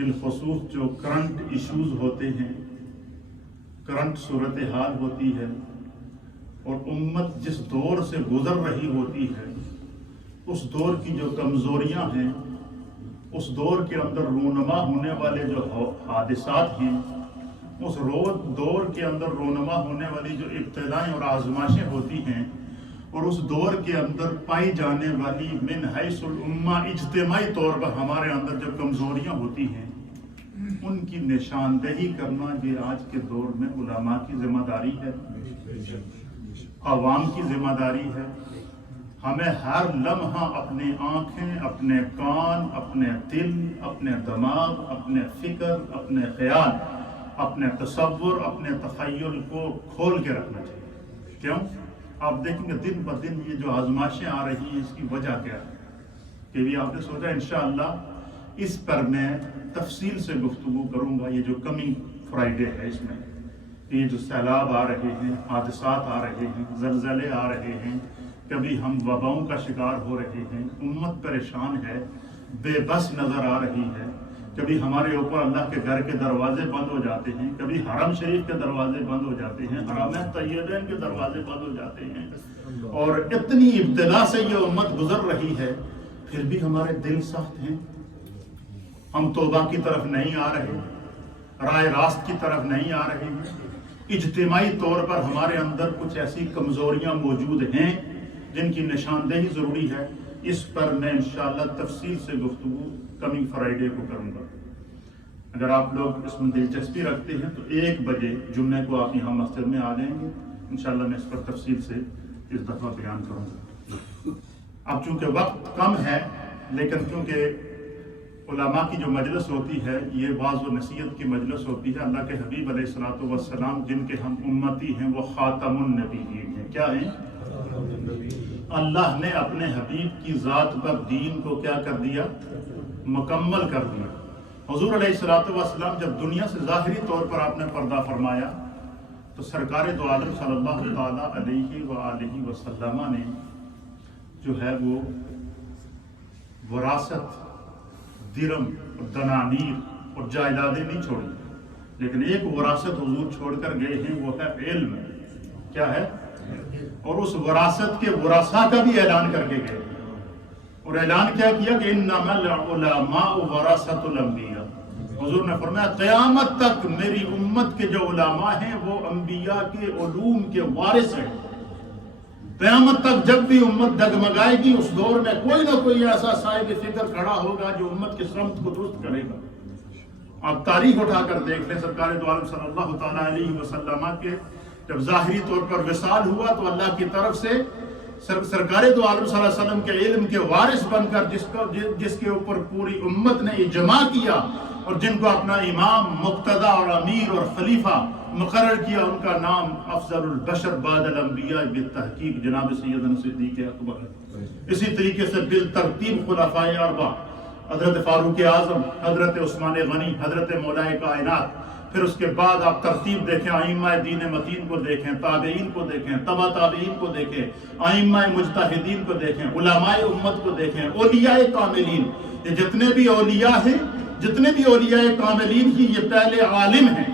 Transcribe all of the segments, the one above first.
بالخصوص جو current issues ہوتے ہیں، کرنٹ صورتحال ہوتی ہے اور امت جس دور سے گزر رہی ہوتی ہے، اس دور کی جو کمزوریاں ہیں، اس دور کے اندر رونما ہونے والے جو حادثات ہیں، اس دور کے اندر رونما ہونے والی جو ابتلائیں اور آزمائشیں ہوتی ہیں، اور اس دور کے اندر پائی جانے والی من حیث الامہ اجتماعی طور پر ہمارے اندر جو کمزوریاں ہوتی ہیں، ان کی نشاندہی کرنا یہ آج کے دور میں علماء کی ذمہ داری ہے، عوام کی ذمہ داری ہے۔ ہمیں ہر لمحہ اپنی آنکھیں، اپنے کان، اپنے دل، اپنے دماغ، اپنے فکر، اپنے خیال، اپنے تصور، اپنے تخیل کو کھول کے رکھنا چاہیے۔ کیوں؟ آپ دیکھیں گے دن بہ دن یہ جو آزمائشیں آ رہی ہیں، اس کی وجہ کیا ہے؟ کہ بھی آپ نے سوچا انشاءاللہ اس پر میں تفصیل سے گفتگو کروں گا۔ یہ جو کمنگ فرائیڈے ہے، اس میں یہ جو سیلاب آ رہے ہیں، حادثات آ رہے ہیں، زلزلے آ رہے ہیں، کبھی ہم وباؤں کا شکار ہو رہے ہیں، امت پریشان ہے، بے بس نظر آ رہی ہے، کبھی ہمارے اوپر اللہ کے گھر کے دروازے بند ہو جاتے ہیں، کبھی حرم شریف کے دروازے بند ہو جاتے ہیں، حرمین طیبین کے دروازے بند ہو جاتے ہیں، اور اتنی ابتلا سے یہ امت گزر رہی ہے، پھر بھی ہمارے دل سخت ہیں، ہم توبہ کی طرف نہیں آ رہے، رائے راست کی طرف نہیں آ رہے ہیں۔ اجتماعی طور پر ہمارے اندر کچھ ایسی کمزوریاں موجود ہیں جن کی نشاندہی ضروری ہے۔ اس پر میں انشاءاللہ تفصیل سے گفتگو کمنگ فرائیڈے کو کروں گا۔ اگر آپ لوگ اس میں دلچسپی رکھتے ہیں تو 1 بجے جمعے کو آپ یہاں مسجد میں آ جائیں گے، انشاءاللہ میں اس پر تفصیل سے اس دفعہ بیان کروں گا۔ اب چونکہ وقت کم ہے، لیکن کیونکہ علماء کی جو مجلس ہوتی ہے یہ واعظ و نصیحت کی مجلس ہوتی ہے، اللہ کے حبیب علیہ الصلوۃ والسلام جن کے ہم امتی ہیں وہ خاتم النبیین ہیں۔ کیا ہیں؟ اللہ نے اپنے حبیب کی ذات پر دین کو کیا کر دیا؟ مکمل کر دیا۔ حضور علیہ الصلوۃ والسلام جب دنیا سے ظاہری طور پر آپ نے پردہ فرمایا تو سرکار دو عالم صلی اللہ تعالیٰ علیہ وآلہ وسلم نے جو ہے وہ وراثت، درم اور دنانیر اور جائیدادیں نہیں چھوڑی، لیکن ایک وراثت حضور چھوڑ کر گئے ہیں، وہ ہے علم۔ کیا ہے؟ اور اس وراثت کے ورثاء کا بھی اعلان کر کے گئے، اور اعلان کیا کیا کہ انما العلماء ورثۃ الانبیاء۔ حضور نے فرمایا قیامت تک میری امت کے جو علماء ہیں وہ انبیاء کے علوم کے وارث ہیں۔ قیامت تک جب بھی امت ڈگمگائے گی، اس دور میں کوئی نہ کوئی ایسا صاحب فکر کھڑا ہوگا جو امت کی سمت کو درست کرے گا۔ آپ تاریخ اٹھا کر دیکھ لیں، سرکار دو عالم صلی اللہ تعالیٰ علیہ وسلم کے جب ظاہری طور پر وصال ہوا تو اللہ کی طرف سے سرکار دو عالم صلی اللہ علیہ وسلم کے علم کے وارث بن کر جس کے اوپر پوری امت نے اجماع کیا اور جن کو اپنا امام، مقتدیٰ اور امیر اور خلیفہ مقرر کیا، ان کا نام افضل البشر بعد الانبیاء بالتحقیق جناب سیدنا صدیق اکبر ہے۔ اسی طریقے سے بالترتیب خلفائے اربعہ، حضرت فاروق اعظم، حضرت عثمان غنی، حضرت مولا کائنات، پھر اس کے بعد آپ ترتیب دیکھیں، ائمہ دین متین کو دیکھیں، تابعین کو دیکھیں، تبع تابعین کو دیکھیں، ائمہ مجتہدین کو دیکھیں، علماء امت کو دیکھیں، اولیاء کاملین۔ یہ جتنے بھی اولیاء ہیں، جتنے بھی اولیاء کاملین ہی یہ پہلے عالم ہیں،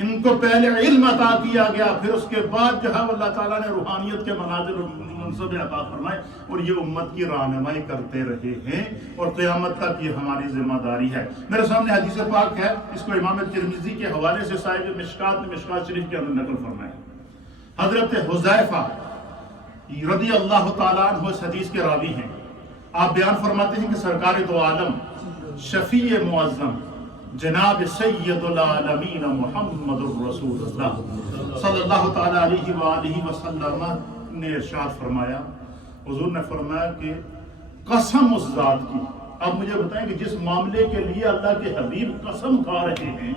ان کو پہلے علم عطا کیا گیا، پھر اس کے بعد جو ہے اللہ تعالیٰ نے روحانیت کے مناظر منصب عطا فرمائے، اور یہ امت کی رہنمائی کرتے رہے ہیں، اور قیامت تک یہ ہماری ذمہ داری ہے۔ میرے سامنے حدیث پاک ہے، اس کو امام ترمذی کے حوالے سے صاحب مشکات نے مشکات شریف کے اندر نقل فرمایا۔ حضرت حذیفہ رضی اللہ تعالیٰ عنہ اس حدیث کے راوی ہیں۔ آپ بیان فرماتے ہیں کہ سرکار دو عالم شفیع معظم جناب سید العالمین محمد الرسول اللہ صلی اللہ تعالیٰ علیہ وآلہ وسلم نے ارشاد فرمایا، حضور نے فرمایا کہ قسم اس ذات کی۔ اب مجھے بتائیں کہ جس معاملے کے لیے اللہ کے حبیب قسم کھا رہے ہیں،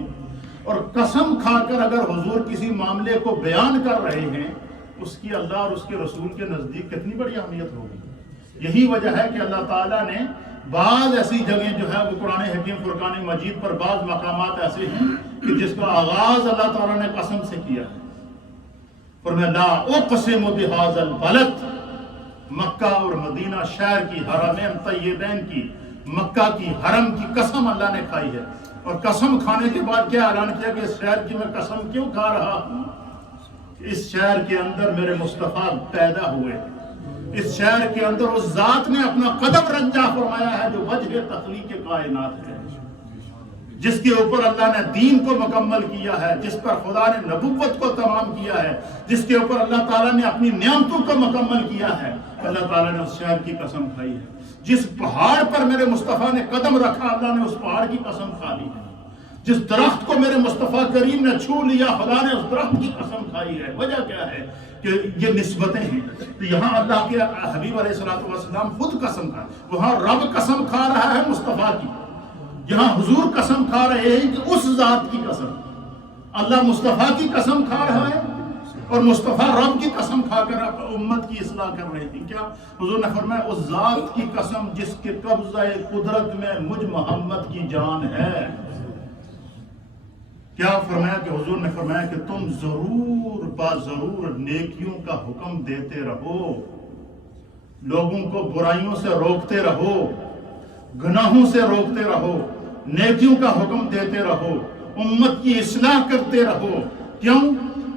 اور قسم کھا کر اگر حضور کسی معاملے کو بیان کر رہے ہیں، اس کی اللہ اور اس کے رسول کے نزدیک کتنی بڑی اہمیت ہوگی۔ یہی وجہ ہے کہ اللہ تعالیٰ نے بعض ایسی جگہیں جو ہے وہ قرآن حکیم فرقان مجید پر بعض مقامات ایسے ہیں کہ جس کا آغاز اللہ تعالیٰ نے قسم سے کیا ہے۔ فرمایا لا اقسم بہذا البلد، مکہ اور مدینہ شہر کی، حرمین طیبین کی، مکہ کی حرم کی قسم اللہ نے کھائی ہے۔ اور قسم کھانے کے بعد کیا اعلان کیا کہ اس شہر کی میں قسم کیوں کھا رہا ہوں؟ اس شہر کے اندر میرے مصطفیٰ پیدا ہوئے، اس شہر کے اندر اس ذات نے اپنا قدم رنجا فرمایا ہے جو وجہ تخلیق کائنات ہے، جس کے اوپر اللہ نے دین کو مکمل کیا ہے، جس پر خدا نے نبوت کو تمام کیا ہے، جس کے اوپر اللہ تعالیٰ نے اپنی نعمتوں کو مکمل کیا ہے، اللہ تعالیٰ نے اس شہر کی قسم کھائی ہے۔ جس پہاڑ پر میرے مصطفیٰ نے قدم رکھا، اللہ نے اس پہاڑ کی قسم کھا لی ہے۔ جس درخت کو میرے مصطفیٰ کریم نے چھو لیا، خدا نے اس درخت کی قسم کھائی ہے۔ وجہ کیا ہے کہ یہ نسبتیں ہیں۔ تو یہاں اللہ کے حبیب علیہ الصلوۃ والسلام خود قسم کھا، وہاں رب قسم کھا رہا ہے مصطفیٰ کی، یہاں حضور قسم کھا رہے ہیں کہ اس ذات کی قسم، اللہ مصطفیٰ کی قسم کھا رہا ہے اور مصطفیٰ رب کی قسم کھا کر امت کی اصلاح کر رہے تھے۔ کیا حضور نے فرمایا اس ذات کی قسم جس کے قبضہ قدرت میں مجھ محمد کی جان ہے۔ کیا فرمایا کہ حضور نے فرمایا کہ تم ضرور ضرور نیکیوں کا حکم دیتے رہو، لوگوں کو برائیوں سے روکتے رہو، گناہوں سے روکتے رہو، نیکیوں کا حکم دیتے رہو، امت کی اصلاح کرتے رہو۔ کیوں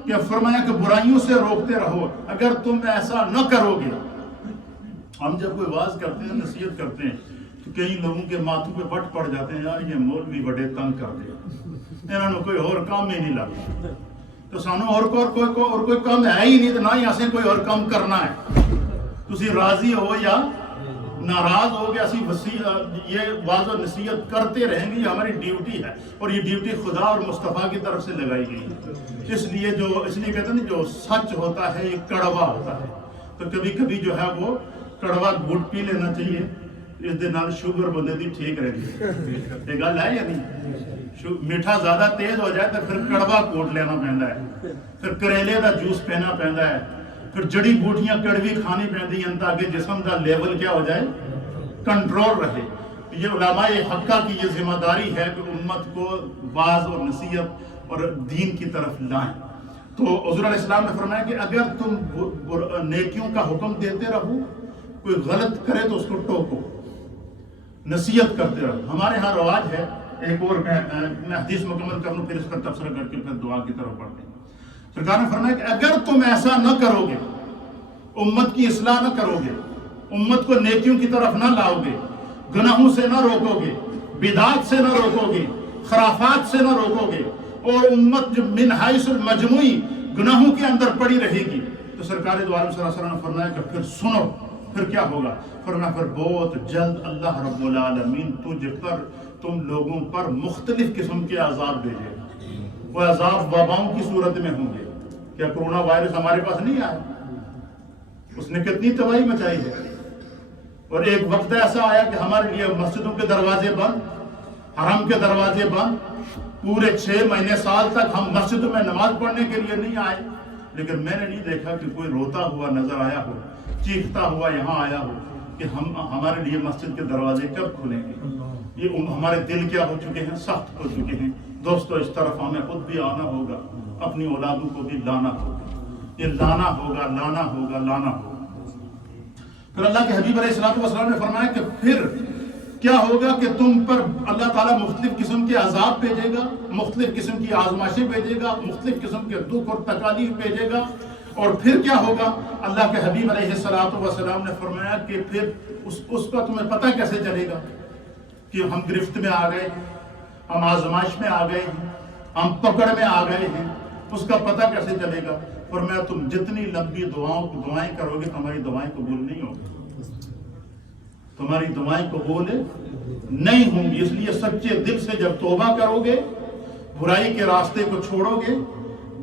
کہ فرمایا کہ برائیوں سے روکتے رہو۔ اگر تم ایسا نہ کرو گے، ہم جب کوئی واز کرتے ہیں، نصیحت کرتے ہیں، تو کئی لوگوں کے ماتھوں پہ بٹ پڑ جاتے ہیں، یار یہ مولوی بڑے تنگ کر دے، انہوں نے کوئی اور کام ہی نہیں لگتا، تو سانو اور کوئی کام ہے ہی نہیں، تو نہ ہی اسے کوئی اور کام کرنا ہے۔ تسی راضی ہو یا ناراض ہو گیا، یہ واضح و نصیحت کرتے رہیں گے، یہ ہماری ڈیوٹی ہے، اور یہ ڈیوٹی خدا اور مصطفیٰ کی طرف سے لگائی گئی ہے۔ اس لیے کہتے ہیں جو سچ ہوتا ہے یہ کڑوا ہوتا ہے، تو کبھی کبھی جو ہے وہ کڑوا گھٹ پی لینا چاہیے، اس دے نال شوگر بندے دی ٹھیک رہے گی۔ یہ گل ہے یا نہیں؟ میٹھا زیادہ تیز ہو جائے تو پھر کڑوا کوٹ لینا پہنتا ہے، پھر کریلے دا جوس پینا پہنتا ہے، پھر جڑی بوٹیاں کڑوی کھانی پہنتی ہیں تاکہ جسم کا لیول کیا ہو جائے، کنٹرول رہے۔ یہ علماء حقہ کی یہ ذمہ داری ہے کہ امت کو واعظ اور نصیحت اور دین کی طرف لائیں۔ تو حضور علیہ السلام نے فرمایا کہ اگر تم نیکیوں کا حکم دیتے رہو، کوئی غلط کرے تو اس کو ٹوکو، نصیحت کرتے رہو۔ ہمارے ہاں رواج ہے، ایک اور میں حدیث مکمل کر لوں پھر اس کا تبصرہ کر کے پھر دعا کی طرف بڑھتے ہیں۔ سرکار نے فرمایا کہ اگر تم ایسا نہ کرو گے، امت کی اصلاح نہ کرو گے، امت کو نیکیوں کی طرف نہ لاؤ گے، گناہوں سے نہ روکو گے، بدعات سے نہ روکو گے، خرافات سے نہ روکو گے، اور امت جو من حیث المجموعی گناہوں کے اندر پڑی رہے گی، تو سرکار دو عالم صلی اللہ علیہ وسلم نے فرمایا کہ پھر سنو، پھر کیا ہوگا؟ فرمایا پھر بہت جلد اللہ رب العالمین تم لوگوں پر مختلف قسم کے عذاب بھیجے گا۔ وہ عذاب وباؤں کی صورت میں ہوں گے۔ کیا کرونا وائرس ہمارے پاس نہیں آیا؟ اس نے کتنی تباہی مچائی ہے، اور ایک وقت ایسا آیا کہ ہمارے لیے مسجدوں کے دروازے بند، حرم کے دروازے بند، پورے 6 مہینے سال تک ہم مسجدوں میں نماز پڑھنے کے لیے نہیں آئے۔ لیکن میں نے نہیں دیکھا کہ کوئی روتا ہوا نظر آیا ہو، چیختا ہوا یہاں آیا ہو کہ ہمارے لیے مسجد کے دروازے کب کھلیں گے۔ یہ ہمارے دل کیا ہو چکے ہیں، سخت ہو چکے ہیں۔ دوستو اس طرف ہمیں خود بھی آنا ہوگا، اپنی اولادوں کو بھی لانا ہوگا، یہ لانا ہوگا، لانا ہوگا، لانا ہوگا۔ پھر اللہ کے حبیب علیہ الصلوۃ والسلام نے فرمایا کہ پھر کیا ہوگا کہ تم پر اللہ تعالیٰ مختلف قسم کے عذاب بھیجے گا، مختلف قسم کی آزمائشیں بھیجے گا، مختلف قسم کے دکھ اور تکالیف بھیجے گا، اور پھر کیا ہوگا؟ اللہ کے حبیب علیہ الصلوۃ والسلام نے فرمایا کہ پھر اس کا تمہیں پتہ کیسے چلے گا کہ ہم گرفت میں آ گئے، ہم آزمائش میں آ گئے ہیں، ہم پکڑ میں آ گئے ہیں، اس کا پتہ کیسے چلے گا؟ فرمایا تم جتنی لمبی دعائیں کرو گے تمہاری دعائیں قبول نہیں ہوگی، تمہاری دعائیں قبول نہیں ہوں گی۔ اس لیے سچے دل سے جب توبہ کرو گے، برائی کے راستے کو چھوڑو گے،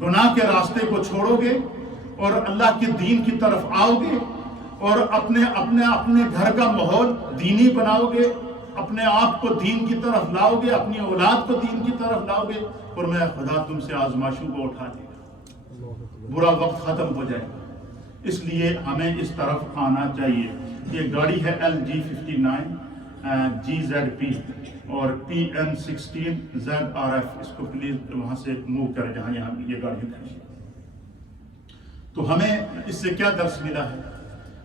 گناہ کے راستے کو چھوڑو گے، اور اللہ کے دین کی طرف آؤ گے، اور اپنے گھر کا ماحول دینی بناؤ گے، اپنے آپ کو دین کی طرف لاؤ گے، اپنی اولاد کو دین کی طرف لاؤ گے، اور میں خدا تم سے آزمائشوں کو اٹھا دے گا، برا وقت ختم ہو جائے گا۔ اس لیے ہمیں اس طرف آنا چاہیے۔ یہ گاڑی ہے LG59 GZP اور PN16 ZRF، اس کو پلیز وہاں سے موو کریں جہاں یہاں یہ گاڑی ہے۔ تو ہمیں اس سے کیا درس ملا ہے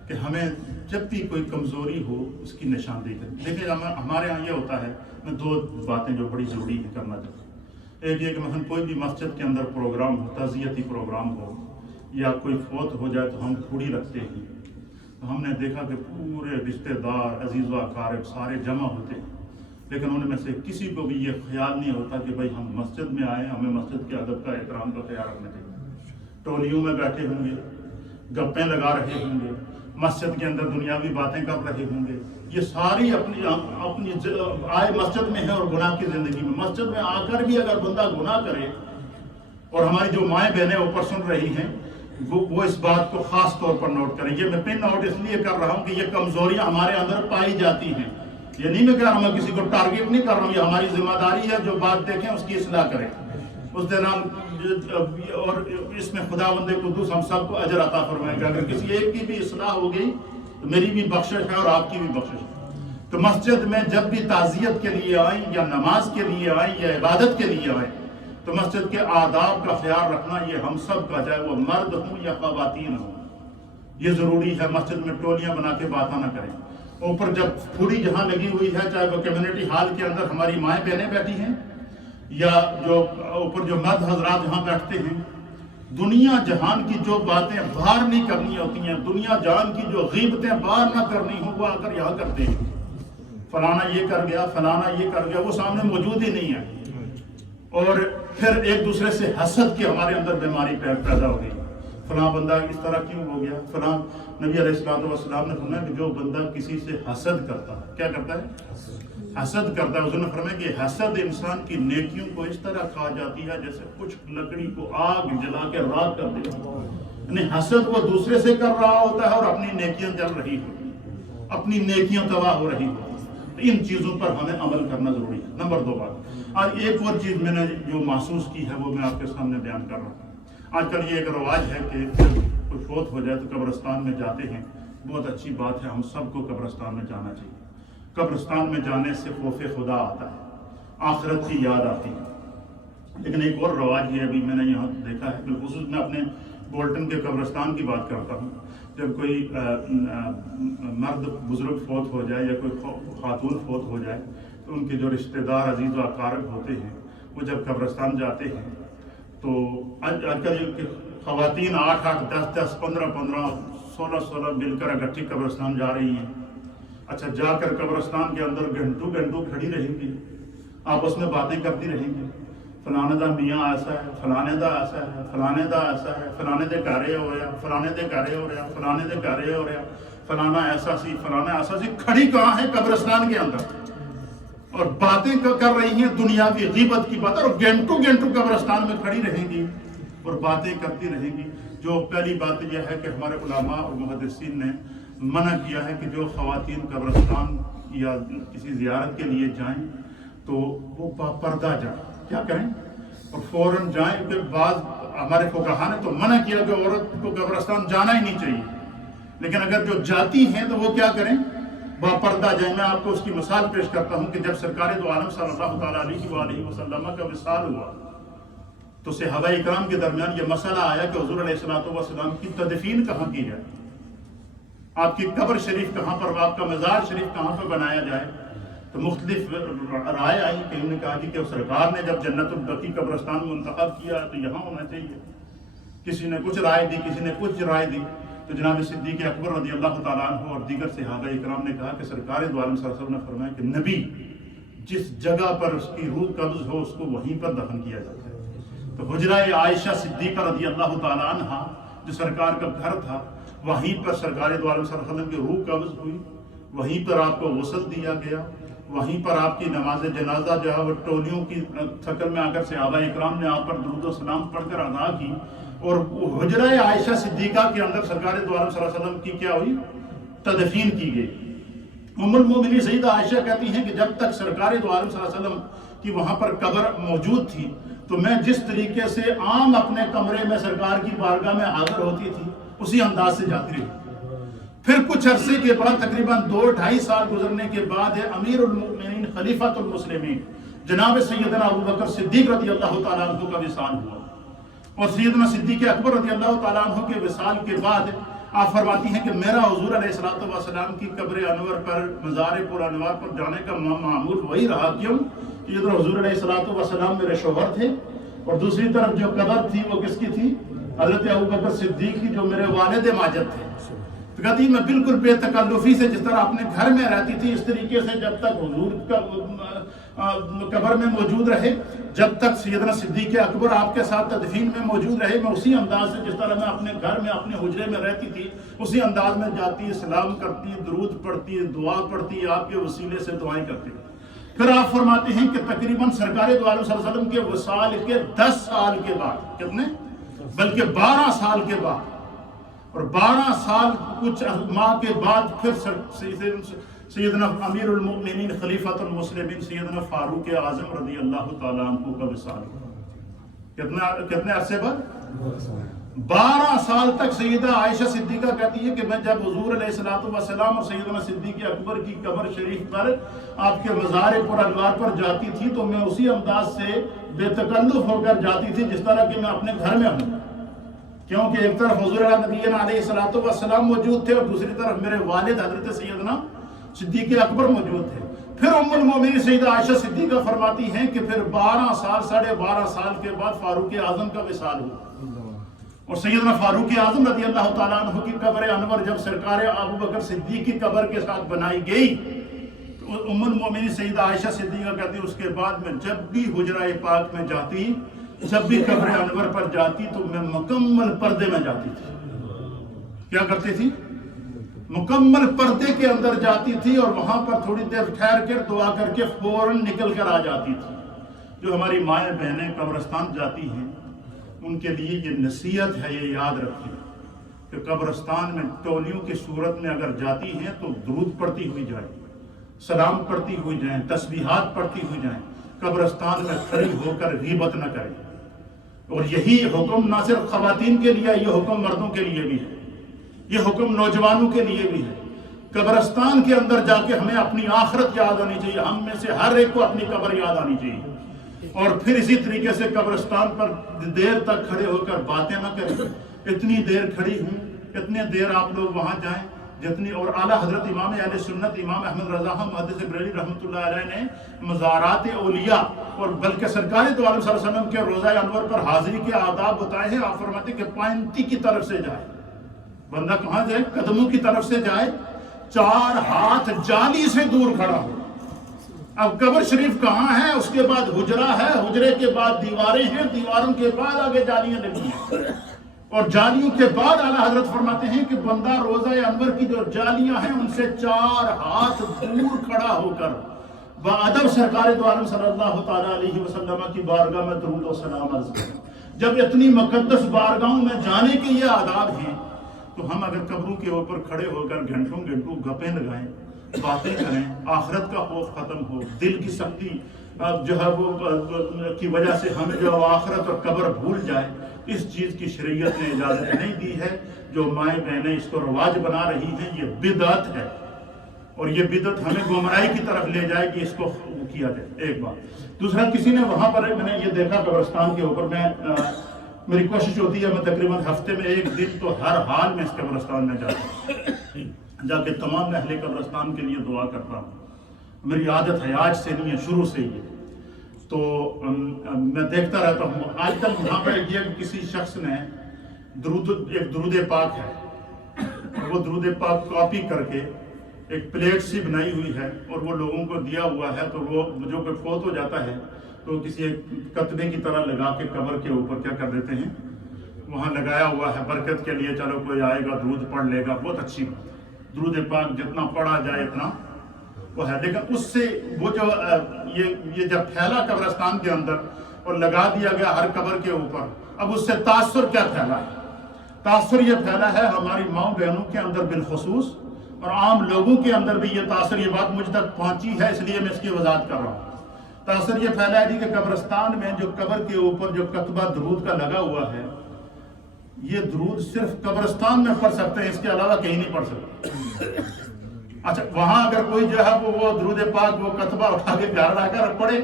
کہ ہمیں جب بھی کوئی کمزوری ہو اس کی نشاندہی کریں. دیکھیں ہمارے ہاں یہ ہوتا ہے، میں دو باتیں جو بڑی ضروری ہے کرنا چاہتا ہوں. ایک یہ کہ مثلا کوئی بھی مسجد کے اندر پروگرام ہو، تعزیتی پروگرام ہو یا کوئی فوت ہو جائے تو ہم کھوڑی رکھتے ہیں. تو ہم نے دیکھا کہ پورے رشتہ دار، عزیز و اقارب سارے جمع ہوتے ہیں، لیکن ان میں سے کسی کو بھی یہ خیال نہیں ہوتا کہ بھائی ہم مسجد میں آئے، ہمیں مسجد کے ادب کا احترام کا خیال رکھنا چاہیے. ٹولیوں میں بیٹھے ہوں گے، گپیں لگا رہے ہوں گے، مسجد کے اندر دنیاوی باتیں کر رہے ہوں گے. یہ ساری اپنی آئے مسجد میں ہے اور گناہ کی زندگی میں. مسجد میں آ کر بھی اگر بندہ گناہ کرے، اور ہماری جو مائیں بہنیں اوپر سن رہی ہیں وہ اس بات کو خاص طور پر نوٹ کریں. یہ میں پن نوٹ اس لیے کر رہا ہوں کہ یہ کمزوریاں ہمارے اندر پائی جاتی ہیں. یہ نہیں میں کہہ رہا ہوں، میں کسی کو ٹارگیٹ نہیں کر رہا ہوں، یہ ہماری ذمہ داری ہے. جو بات دیکھیں اس کی اصلاح کریں. اس دوران اور اس میں خدا بند قدوس ہم سب کو اجر عطا فرمائے گا. اگر کسی ایک کی بھی اصلاح ہو گئی تو میری بھی بخشش ہے اور آپ کی بھی بخشش ہے. تو مسجد میں جب بھی تعزیت کے لیے آئیں یا نماز کے لیے آئیں یا عبادت کے لیے آئیں تو مسجد کے آداب کا خیال رکھنا یہ ہم سب کا، چاہے وہ مرد ہوں یا خواتین ہوں، یہ ضروری ہے. مسجد میں ٹولیاں بنا کے باتیں نہ کریں. اوپر جب پوری جہاں لگی ہوئی ہے، چاہے وہ کمیونٹی ہال کے اندر ہماری مائیں بہنیں بیٹھی ہیں یا جو اوپر جو مرد حضرات جہاں بیٹھتے ہیں، دنیا جہان کی جو باتیں باہر نہیں کرنی ہوتی ہیں، دنیا جہان کی جو غیبتیں باہر نہ کرنی ہوں، وہ آ کر یہاں کرتے ہیں. فلانا یہ کر گیا، فلانا یہ کر گیا، وہ سامنے موجود ہی نہیں ہے. اور پھر ایک دوسرے سے حسد کی ہمارے اندر بیماری پیدا ہو گئی. فلاں بندہ اس طرح کیوں ہو گیا، فلاں. نبی علیہ الصلوۃ والسلام نے فرمایا کہ جو بندہ کسی سے حسد کرتا ہے، کیا کرتا ہے؟ حسد کرتا ہے. حضور نے فرمایا کہ حسد انسان کی نیکیوں کو اس طرح کھا جاتی ہے جیسے کچھ لکڑی کو آگ جلا کے راکھ کر دے. یعنی حسد وہ دوسرے سے کر رہا ہوتا ہے اور اپنی نیکیاں جل رہی ہوتی ہیں، اپنی نیکیاں تباہ ہو رہی ہوتی ہیں. ان چیزوں پر ہمیں عمل کرنا ضروری ہے. نمبر 2 بات، آج ایک اور چیز میں نے جو محسوس کی ہے وہ میں آپ کے سامنے بیان کر رہا ہوں. آج کل یہ ایک رواج ہے کہ جب کوئی فوت ہو جائے تو قبرستان میں جاتے ہیں. بہت اچھی بات ہے، ہم سب کو قبرستان میں جانا چاہیے. قبرستان میں جانے سے خوف خدا آتا ہے، آخرت کی یاد آتی ہے. لیکن ایک اور رواج یہ ابھی میں نے یہاں دیکھا ہے، بالخصوص میں اپنے بولٹن کے قبرستان کی بات کرتا ہوں. جب کوئی مرد بزرگ فوت ہو جائے یا کوئی خاتون فوت ہو جائے تو ان کے جو رشتہ دار، عزیز و اقارب ہوتے ہیں، وہ جب قبرستان جاتے ہیں تو آج کل خواتین 8-8, 10-10, 15-15, 16-16 مل کر اکٹھی قبرستان جا رہی ہیں. اچھا، جا کر قبرستان کے اندر گھنٹوں کھڑی رہیں گی، آپس میں باتیں کرتی رہیں گی. فلانے دا میاں ایسا ہے، فلانے دا ایسا ہے، فلانے دا ایسا ہے، فلانے دے گھر ہو رہا، فلانے دے گھر ہو رہا، فلانے دے گھر ہو رہا، فلانا ایسا سی، فلانا ایسا سی. کھڑی کہاں ہے؟ قبرستان کے اندر، اور باتیں کر رہی ہیں دنیاوی غیبت کی بات، اور گھنٹوں قبرستان میں کھڑی رہیں گی اور باتیں کرتی رہیں گی. جو پہلی بات یہ ہے کہ ہمارے علماء اور محدثین نے منع کیا ہے کہ جو خواتین قبرستان یا کسی زیارت کے لیے جائیں تو وہ پردہ جائیں. کیا کریں؟ اور فوراً جائیں. کہ بعض ہمارے فقہا نے تو منع کیا کہ عورت کو قبرستان جانا ہی نہیں چاہیے، لیکن اگر جو جاتی ہیں تو وہ کیا کریں؟ پردہ جائیں. میں آپ کو اس کی مثال پیش کرتا ہوں کہ جب سرکار دو عالم صلی اللہ تعالیٰ علیہ وآلہ وسلم کا وصال ہوا تو صحابہ اکرام کے درمیان یہ مسئلہ آیا کہ حضور علیہ الصلوۃ والسلام کی تدفین کہاں کی جائے، آپ کی قبر شریف کہاں پر، آپ کا مزار شریف کہاں پر بنایا جائے. تو مختلف رائے آئی. کہیں نے کہا کہ سرکار نے جب جنت البقیع قبرستان منتخب کیا تو یہاں ہونا چاہیے. کسی نے کچھ رائے دی، کسی نے کچھ رائے دی. تو جناب صدیق اکبر رضی اللہ تعالیٰ عنہ اور دیگر صحابہ اکرام نے کہا کہ سرکار دو عالم صلی اللہ علیہ وسلم نے فرمایا کہ نبی جس جگہ پر اس کی روح قبض ہو اس کو وہیں پر دفن کیا جاتا ہے. تو حجرہ عائشہ صدیقہ رضی اللہ تعالیٰ عنہ جو سرکار کا گھر تھا، وہیں پر سرکار دو عالم صلی اللہ علیہ وسلم کی روح قبض ہوئی، وہیں پر آپ کو غسل دیا گیا، وہیں پر آپ کی نماز جنازہ جو ہے وہ ٹولیوں کی شکل میں آ کر صحابہ اکرام نے آپ پر درود و سلام پڑھ کر ادا کی. اور حجرہ عائشہ صدیقہ کے اندر سرکار دو عالم صلی اللہ علیہ وسلم کی کیا ہوئی؟ تدفین کی گئی. ام المومنین سیدہ عائشہ کہتی ہیں کہ جب تک سرکار دو عالم صلی اللہ علیہ وسلم کی وہاں پر قبر موجود تھی تو میں جس طریقے سے عام اپنے کمرے میں سرکار کی بارگاہ میں حاضر ہوتی تھی اسی انداز سے جاتی رہی. پھر کچھ عرصے کے بعد تقریباً 2-2.5 سال گزرنے کے بعد امیر المؤمنین خلیفۃ المسلمین جناب سیدنا ابوبکر صدیق رضی اللہ تعالیٰ عنہ کا وصال ہوا. اور سیدنا صدیق اکبر رضی اللہ تعالیٰ عنہ کے وصال کے بعد آپ فرماتی ہیں کہ میرا حضور علیہ الصلوۃ والسلام کی قبر انور پر مزار پر انوار پر جانے کا معمول وہی رہا. کیوں کہ ادھر حضور علیہ الصلوۃ والسلام میرے شوہر تھے اور دوسری طرف جو قبر تھی وہ کس کی تھی؟ حضرت ابوبکر صدیق کی جو میرے والد ماجد تھے. تو کہتی میں بالکل بے تکلفی سے جس طرح اپنے گھر میں رہتی تھی اس طریقے سے جب تک حضور کا قبر میں موجود رہے, جب تک سیدنا صدیق اکبر آپ کے ساتھ تدفین میں موجود رہے, میں اسی انداز سے جس طرح میں اپنے گھر میں اپنے حجرے میں رہتی تھی اسی انداز میں جاتی, سلام کرتی, درود پڑھتی, دعا پڑھتی, آپ کے وسیلے سے دعائیں کرتی. پھر آپ فرماتے ہیں کہ تقریباً سرکار دو عالم صلی اللہ علیہ وسلم کے وصال کے 10 سال کے بعد, کتنے بلکہ 12 سال کے بعد, اور 12 سال کچھ ماہ کے بعد پھر سیدنا امیر المؤمنین خلیفۃ المسلمین سیدنا فاروق اعظم رضی اللہ تعالیٰ عنہ کا وصال ہوا. کتنے عرصے بعد؟ 12 سال تک سیدہ عائشہ صدیقہ کہتی ہے کہ میں جب حضور علیہ الصلوۃ والسلام اور سیدنا صدیق اکبر کی قبر شریف پر آپ کے مزار پر انوار پر جاتی تھی تو میں اسی انداز سے بے تکلف ہو کر جاتی تھی جس طرح کہ میں اپنے گھر میں ہوں, کیونکہ ایک طرف حضور نبی علیہ الصلوۃ والسلام موجود تھے اور دوسری طرف میرے والد حضرت سیدنا صدیق اکبر موجود تھے. پھر ام المومنین سیدہ عائشہ صدیقہ فرماتی ہیں کہ پھر 12 سال 12.5 سال کے بعد فاروق اعظم کا وصال ہوا, اور سیدنا فاروق اعظم رضی اللہ تعالیٰ عنہ کی قبر انور جب سرکار ابوبکر صدیق کی قبر کے ساتھ بنائی گئی تو ام المومنین سیدہ عائشہ صدیقہ کہتی اس کے بعد میں جب بھی حجرہ پاک میں جاتی, جب بھی قبر انور پر جاتی تو میں مکمل پردے میں جاتی تھی. کیا کرتی تھی؟ مکمل پردے کے اندر جاتی تھی اور وہاں پر تھوڑی دیر ٹھہر کر دعا کر کے فوراً نکل کر آ جاتی تھی. جو ہماری مائیں بہنیں قبرستان جاتی ہیں ان کے لیے یہ نصیحت ہے, یہ یاد رکھیں کہ قبرستان میں ٹولیوں کی صورت میں اگر جاتی ہیں تو درود پڑھتی ہوئی جائیں, سلام پڑھتی ہوئی جائیں, تسبیحات پڑھتی ہوئی جائیں. قبرستان میں کھڑی ہو کر غیبت نہ کریں. اور یہی حکم نہ صرف خواتین کے لیے, یہ حکم مردوں کے لیے بھی ہے, یہ حکم نوجوانوں کے لیے بھی ہے. قبرستان کے اندر جا کے ہمیں اپنی آخرت یاد آنی چاہیے, ہم میں سے ہر ایک کو اپنی قبر یاد آنی چاہیے. اور پھر اسی طریقے سے قبرستان پر دیر تک کھڑے ہو کر باتیں نہ کریں. اتنی دیر کھڑی ہوں, اتنے دیر آپ لوگ وہاں جائیں جتنی. اور اعلیٰ حضرت امام اہل سنت امام احمد رضا محدث بریلوی رحمۃ اللہ علیہ نے مزارات اولیاء اور بلکہ سرکار دو عالم صلی اللہ علیہ وسلم کے روزہ انور پر حاضری کے آداب بتائے ہیں. آپ فرماتے کہ پائنتی کی طرف سے جائے, بندہ کہاں جائے؟ قدموں کی طرف سے جائے, 4 ہاتھ جالی سے دور کھڑا ہو. اب قبر شریف کہاں ہے؟ اس کے بعد حجرہ ہے, حجرے کے بعد دیواریں ہیں, دیواروں کے بعد آگے جالیاں لگی ہیں, اور جالیوں کے بعد اعلیٰ حضرت فرماتے ہیں کہ بندہ روزہ انور کی جو جالیاں ہیں ان سے 4 ہاتھ دور کھڑا ہو کر بادب سرکار دو عالم صلی اللہ تعالیٰ علیہ وسلم کی بارگاہ میں درود و سلام عرض کریں. جب اتنی مقدس بارگاہوں میں جانے کے یہ آداب ہیں تو ہم اگر قبروں کے اوپر کھڑے ہو کر گھنٹوں گپیں لگائیں, باتیں کریں, آخرت کا خوف ختم ہو, دل کی سختی جو ہے وہ کی وجہ سے ہمیں جو آخرت اور قبر بھول جائے, اس چیز کی شریعت نے اجازت نہیں دی ہے. جو مائیں بہنیں اس کو رواج بنا رہی ہیں یہ بدعت ہے, اور یہ بدعت ہمیں گمراہی کی طرف لے جائے گی. اس کو کیا جائے. ایک بات. دوسرا, کسی نے وہاں پر میں نے یہ دیکھا قبرستان کے اوپر, میں میری کوشش ہوتی ہے میں تقریباً ہفتے میں 1 دن تو ہر حال میں اس قبرستان میں جاتا ہوں, جا کے تمام اہل قبرستان کے لیے دعا کرتا ہوں. میری عادت ہے, آج سے نہیں ہے, شروع سے ہی. تو میں دیکھتا رہتا ہوں. آج تک وہاں پر یہ کسی شخص نے ایک درود پاک ہے, وہ درود پاک کاپی کر کے ایک پلیٹ سی بنائی ہوئی ہے اور وہ لوگوں کو دیا ہوا ہے. تو وہ جو کوئی فوت ہو جاتا ہے تو کسی کتبے کی طرح لگا کے قبر کے اوپر کیا کر دیتے ہیں, وہاں لگایا ہوا ہے برکت کے لیے. چلو کوئی آئے گا درود پڑھ لے گا, بہت اچھی بات. درود پاک جتنا پڑھا جائے اتنا وہ ہے. لیکن اس سے وہ جو یہ جب پھیلا قبرستان کے اندر اور لگا دیا گیا ہر قبر کے اوپر, اب اس سے تاثر کیا پھیلا ہے؟ تاثر یہ پھیلا ہے ہماری ماؤں بہنوں کے اندر بالخصوص, اور عام لوگوں کے اندر بھی یہ تاثر, یہ بات مجھ تک پہنچی ہے اس لیے میں اس کی وضاحت کر رہا ہوں. تاثر یہ پھیلا ہے کہ قبرستان میں جو قبر کے اوپر جو کتبہ درود کا لگا ہوا ہے, یہ درود صرف قبرستان میں پڑھ سکتے ہیں, اس کے علاوہ کہیں نہیں پڑھ سکتے. اچھا, وہاں اگر کوئی جو ہے وہ درود پاک وہ کتبہ اٹھا کے گھر لا کر پڑھے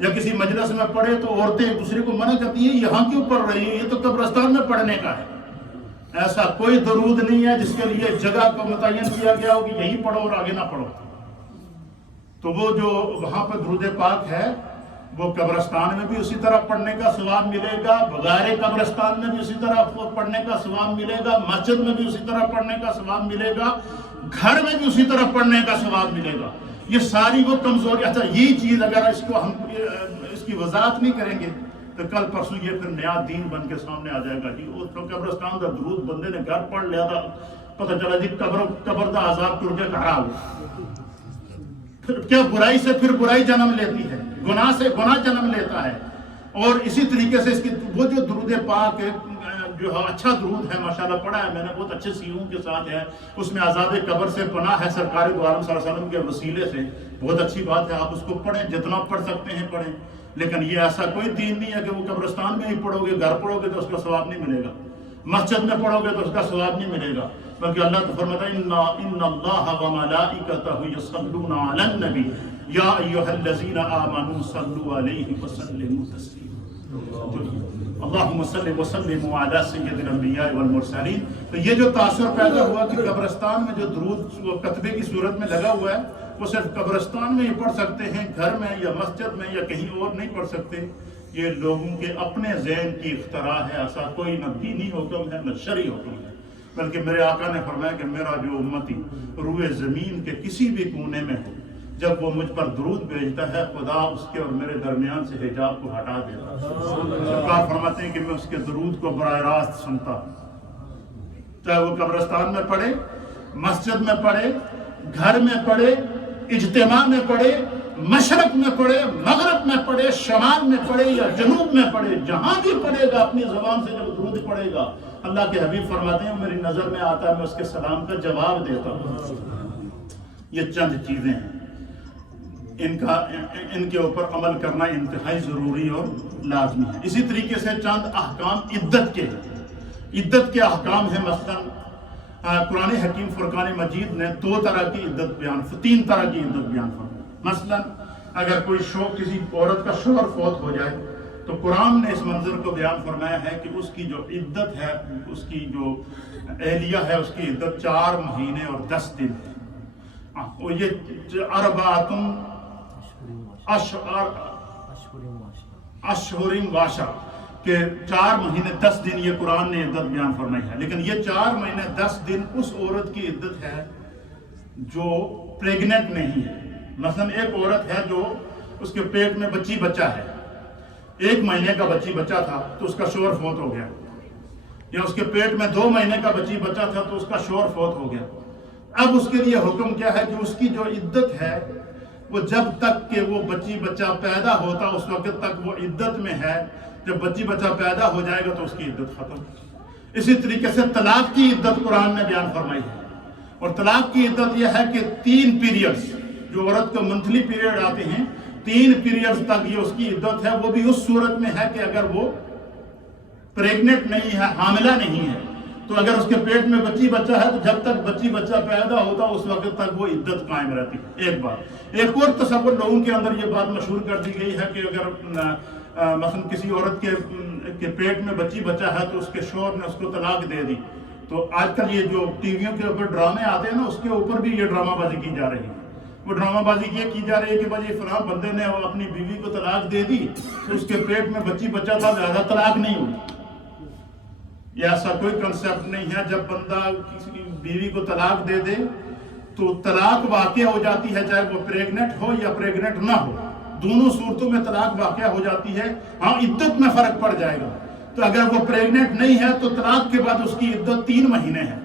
یا کسی مجلس میں پڑھے تو عورتیں ایک دوسرے کو منع کرتی ہیں, یہاں کیوں پڑھ رہی ہیں, یہ تو قبرستان میں پڑھنے کا ہے. ایسا کوئی درود نہیں ہے جس کے لیے جگہ کو متعین کیا گیا ہو کہ یہی پڑھو اور آگے نہ پڑھو. تو وہ جو وہاں پہ درود پاک ہے وہ قبرستان میں بھی اسی طرح پڑھنے کا ثواب ملے گا، بغیر قبرستان میں بھی اسی طرح پڑھنے کا ثواب ملے گا، مسجد میں بھی اسی طرح پڑھنے کا ثواب ملے گا، گھر میں بھی اسی طرح پڑھنے کا ثواب ملے گا. یہ ساری وہ کمزوری. اچھا یہ چیز اگر اس کو ہم اس کی وضاحت نہیں کریں گے تو کل پرسوں یہ پھر نیا دین بن کے سامنے آ جائے گا. جی وہ قبرستان کا درود بندے نے گھر پڑھ لیا تھا، پتہ چلا جی قبر دا عذاب ٹر کے گھر آ گیا. پھر کیا برائی سے پھر برائی جنم لیتی ہے، گناہ سے گناہ جنم لیتا ہے. اور اسی طریقے سے اس کی وہ جو درود پاک جو اچھا درود ہے ماشاءاللہ پڑھا ہے میں نے، بہت اچھے سیغوں کے ساتھ ہے، اس میں عذاب قبر سے پناہ ہے سرکار دو عالم صلی اللہ علیہ وسلم کے وسیلے سے. بہت اچھی بات ہے، آپ اس کو پڑھیں، جتنا پڑھ سکتے ہیں پڑھیں. لیکن یہ ایسا کوئی دین نہیں ہے کہ وہ قبرستان میں ہی پڑھو گے، گھر پڑھو گے تو اس کا ثواب نہیں ملے گا، مسجد میں پڑھو گے تو اس کا ثواب نہیں ملے گا. بلکہ اللہ تو فرماتا ہے ان اللہ وملائکتہ یصلون علی النبی یا ایھا الذین آمنوا صلوا علیہ وسلموا تسلیما. اللہم صلی وسلم علی سید الانبیاء والمرسلین. تو یہ جو تاثر پیدا ہوا کہ قبرستان میں جو درود وہ کتبے کی صورت میں لگا ہوا ہے وہ صرف قبرستان میں ہی پڑھ سکتے ہیں، گھر میں یا مسجد میں یا کہیں اور نہیں پڑھ سکتے. یہ لوگوں کے اپنے ذہن کی اختراع ہے، ایسا کوئی نہ دینی حکم ہے نہ شرعی حکم ہے. بلکہ میرے آقا نے فرمایا کہ میرا جو امتی روئے زمین کے کسی بھی کونے میں ہو، جب وہ مجھ پر درود بھیجتا ہے خدا اس کے اور میرے درمیان سے حجاب کو ہٹا دیتا ہے. سرکار فرماتے ہیں کہ میں اس کے درود کو براہ راست سنتا ہوں، چاہے وہ قبرستان میں پڑھے، مسجد میں پڑھے، گھر میں پڑھے، اجتماع میں پڑھے، مشرق میں پڑھے، مغرب میں پڑھے، شمال میں پڑھے یا جنوب میں پڑھے، جہاں بھی پڑھے گا اپنی زبان سے جب درود پڑھے گا اللہ کے حبیب فرماتے ہیں میری نظر میں آتا ہے میں اس کے سلام کا جواب دیتا ہوں. یہ چند چیزیں ہیں، ان کے اوپر عمل کرنا انتہائی ضروری اور لازمی ہے. اسی طریقے سے چند احکام عدت کے ہیں. عدت کے احکام ہیں، مثلا قرآن حکیم فرقان مجید نے تین طرح کی عدت بیان فرمائی. مثلا اگر کوئی کسی عورت کا شوہر فوت ہو جائے تو قرآن نے اس منظر کو بیان فرمایا ہے کہ اس کی جو عدت ہے، اس کی جو اہلیہ ہے، اس کی عدت 4 مہینے اور 10 دن ہے. اور یہ اربعۃ اشہر وعشر کہ 4 مہینے 10 دن یہ قرآن نے عدت بیان فرمائی ہے. لیکن یہ 4 مہینے 10 دن اس عورت کی عدت ہے جو پریگننٹ نہیں ہے. مثلا ایک عورت ہے جو اس کے پیٹ میں بچہ ہے، 1 مہینے کا بچہ تھا تو اس کا شوہر فوت ہو گیا، یا اس کے پیٹ میں 2 مہینے کا بچہ تھا تو اس کا شوہر فوت ہو گیا. اب اس کے لیے حکم کیا ہے کہ اس کی جو عدت ہے وہ جب تک کہ وہ بچہ پیدا ہوتا اس وقت تک وہ عدت میں ہے. جب بچہ پیدا ہو جائے گا تو اس کی عدت ختم. اسی طریقے سے طلاق کی عدت قرآن نے بیان فرمائی ہے. اور طلاق کی عدت یہ ہے کہ 3 پیریڈز جو عورت کو منتھلی پیریڈ آتے ہیں 3 پیریڈز تک یہ اس کی عدت ہے. وہ بھی اس صورت میں ہے کہ اگر وہ پریگننٹ نہیں ہے، حاملہ نہیں ہے، تو اگر اس کے پیٹ میں بچہ ہے تو جب تک بچہ پیدا ہوتا اس وقت تک وہ عدت قائم رہتی ہے. ایک بات. ایک اور تصور لوگوں کے اندر یہ بات مشہور کر دی گئی ہے کہ اگر مثلا کسی عورت کے پیٹ میں بچہ ہے تو اس کے شوہر نے اس کو طلاق دے دی، تو آج کل یہ جو ٹی ویوں کے اوپر ڈرامے آتے ہیں نا اس کے اوپر بھی یہ ڈرامہ بازی کی جا رہی ہے. وہ ڈرامہ بازی یہ کی جا رہی ہے کہ بھائی فلاں بندے نے اپنی بیوی کو طلاق دے دی تو اس کے پیٹ میں بچہ تھا زیادہ طلاق نہیں ہوئی. یہ ایسا کوئی کنسیپٹ نہیں ہے. جب بندہ کسی بیوی کو طلاق دے دے تو طلاق واقع ہو جاتی ہے، چاہے وہ پریگننٹ ہو یا پریگننٹ نہ ہو، دونوں صورتوں میں طلاق واقع ہو جاتی ہے. ہاں عدت میں فرق پڑ جائے گا. تو اگر وہ پریگننٹ نہیں ہے تو طلاق کے بعد اس کی عدت 3 مہینے ہے،